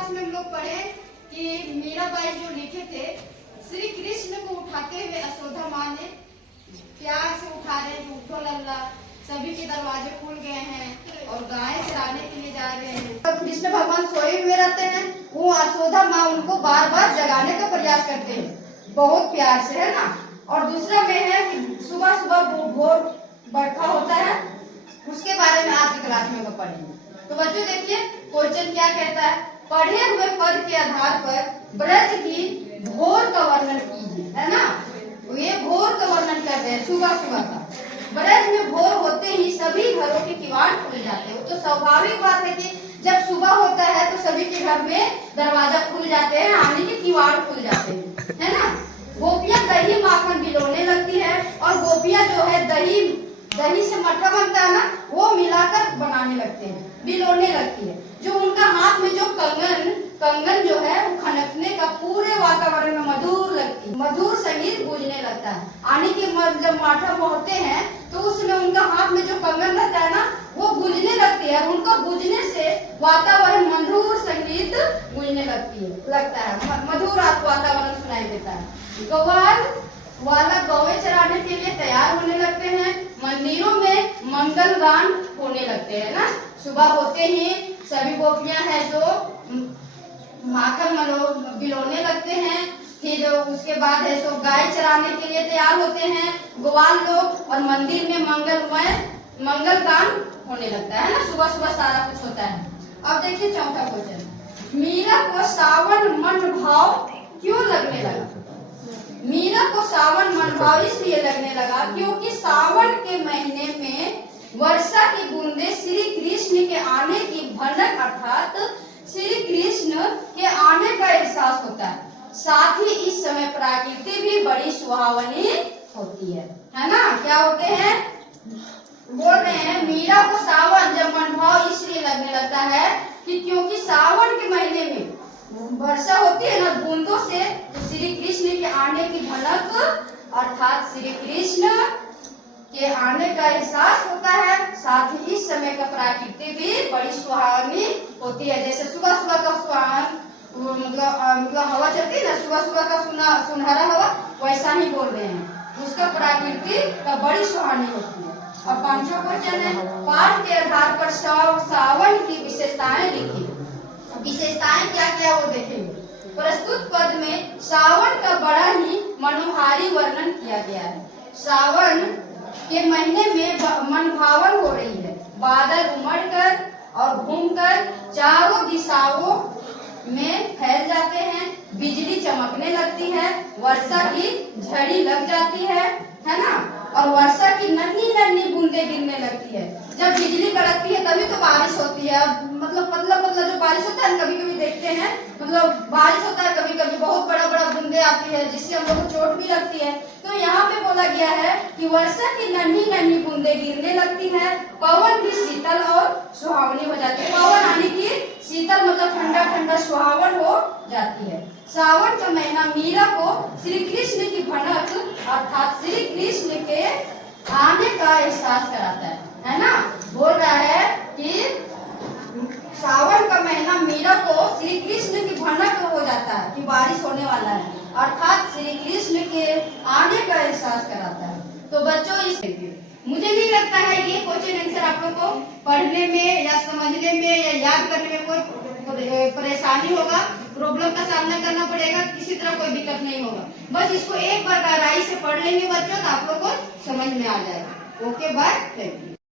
Class में हम लोग पढ़े कि मीराबाई जो लिखे थे, श्री कृष्ण को उठाते हुए यशोदा माँ ने प्यार से उठा रहे हैं, उठो लल्ला, सभी के दरवाजे खुल गए हैं और गाय चराने के लिए जा रहे हैं। तो कृष्ण भगवान सोए हुए रहते हैं, वो यशोदा माँ उनको बार बार जगाने का प्रयास करते हैं, बहुत प्यार से, है ना। और दूसरा में है कि सुबह सुबह भोर बैठा होता है, उसके बारे में आज की क्लास में पढ़ेंगे। तो बच्चों देखिए क्वेश्चन क्या कहता है, पढ़े हुए पद के आधार पर ब्रज की भोर का वर्णन कीजिए, है ना। ये भोर का वर्णन करते हैं, सुबह सुबह का। ब्रज में भोर होते ही सभी घरों के किवाड़ खुल जाते हैं। तो स्वाभाविक बात है कि जब सुबह होता है तो सभी के घर में दरवाजा खुल जाते हैं, आने के किवाड़ खुल जाते हैं, है ना। गोपियां दही माखन बिलोने लगती है और गोपियां जो है दही से मट्ठा बनता है ना, वो मिलाकर बनाने लगते हैं, बिलोने लगती है। जो उनका हाथ में जो कंगन जो है वो खनकने का पूरे वातावरण में मधुर लगती है, मधुर संगीत गूंजने लगता है। आने के जब माठा मोहते हैं तो उसमें उनका हाथ में जो कंगन रहता है ना, वो गूंजने लगती है। उनका गूंजने से वातावरण मधुर संगीत गूंजने लगता है, मधुर वातावरण सुनाई देता है। गवाल वाला गौवे चराने के लिए तैयार होने लगते हैं, मंदिरों में मंगल गान होने लगते हैं ना। सुबह होते ही सभी गोपियां हैं जो माखन बिलोने लगते हैं, फिर उसके बाद है सो गाय चराने के लिए तैयार होते हैं ग्वाल लोग, और मंदिर में मंगल गान होने लगता है ना। सुबह सुबह सारा कुछ होता है। अब देखिए चौथा क्वेश्चन, मीरा को सावन मन भाव क्यों लगने लगा। मीरा को सावन मन भाव इसलिए लगने लगा क्योंकि सावन के महीने में वर्षा की बूंदे श्री कृष्ण के आने की भनक अर्थात श्री कृष्ण के आने का एहसास होता है। साथ ही इस समय प्रकृति भी बड़ी सुहावनी होती है ना। क्या होते हैं, बोल रहे हैं मीरा को सावन जब मन भाव इसलिए लगने लगता है कि क्योंकि सावन के महीने में वर्षा होती है ना बूंदों से, तो श्री कृष्ण के आने की भनक अर्थात श्री कृष्ण के आने का एहसास होता है। साथ ही इस समय का प्रकृति भी बड़ी सुहावनी होती है। जैसे सुबह सुबह का सुहावन मतलब हवा चलती है ना, सुबह सुबह का सुनहरा हवा, वैसा ही बोल रहे हैं, उसका प्रकृति का बड़ी सुहावनी होती है। और पांचवा क्वेश्चन है, पाठ के आधार पर सावन की विशेषताएं लिखिए। विशेषताएं क्या क्या वो देखेंगे। प्रस्तुत पद में सावन का बड़ा ही मनोहारी वर्णन किया गया है। सावन के महीने में मनभावन हो रही है, बादल उमड़कर और घूमकर चारों दिशाओं में फैल जाते हैं, बिजली चमकने लगती है, वर्षा की झड़ी लग जाती है ना, और वर्षा की नन्ही नन्ही बूंदें गिरने लगती है। जब बिजली कड़कती है तभी तो बारिश होती है। मतलब पतला पतला जो बारिश होता है कभी कभी देखते हैं, मतलब बारिश होता है कभी कभी बहुत बड़ा बड़ा बूंदे आती है जिससे हम लोग को चोट भी लगती है। तो यहाँ पे बोला गया है कि वर्षा की नन्ही नन्ही बूंदें गिरने लगती है, पवन भी शीतल और सुहावनी हो जाती है। पवन आने की शीतल मतलब ठंडा ठंडा सुहावन हो जाती है। सावन का महीना मीरा को श्री कृष्ण की भनक अर्थात श्री कृष्ण के आने का एहसास कराता है ना। बोल रहा है कि सावन का महीना मीरा को श्री कृष्ण की भनक हो जाता है कि बारिश होने वाला है, अर्थात श्री कृष्ण के आने का एहसास कराता है। तो बच्चों मुझे नहीं लगता है ये क्वेश्चन आंसर आप लोग को पढ़ने में या समझने में या याद करने में कोई परेशानी होगा, प्रॉब्लम का सामना करना पड़ेगा, किसी तरह कोई दिक्कत नहीं होगा। बस इसको एक बार गहराई से पढ़ लेंगे बच्चों तो आप लोग को समझ में आ जाएगा। Okay bye, thank you.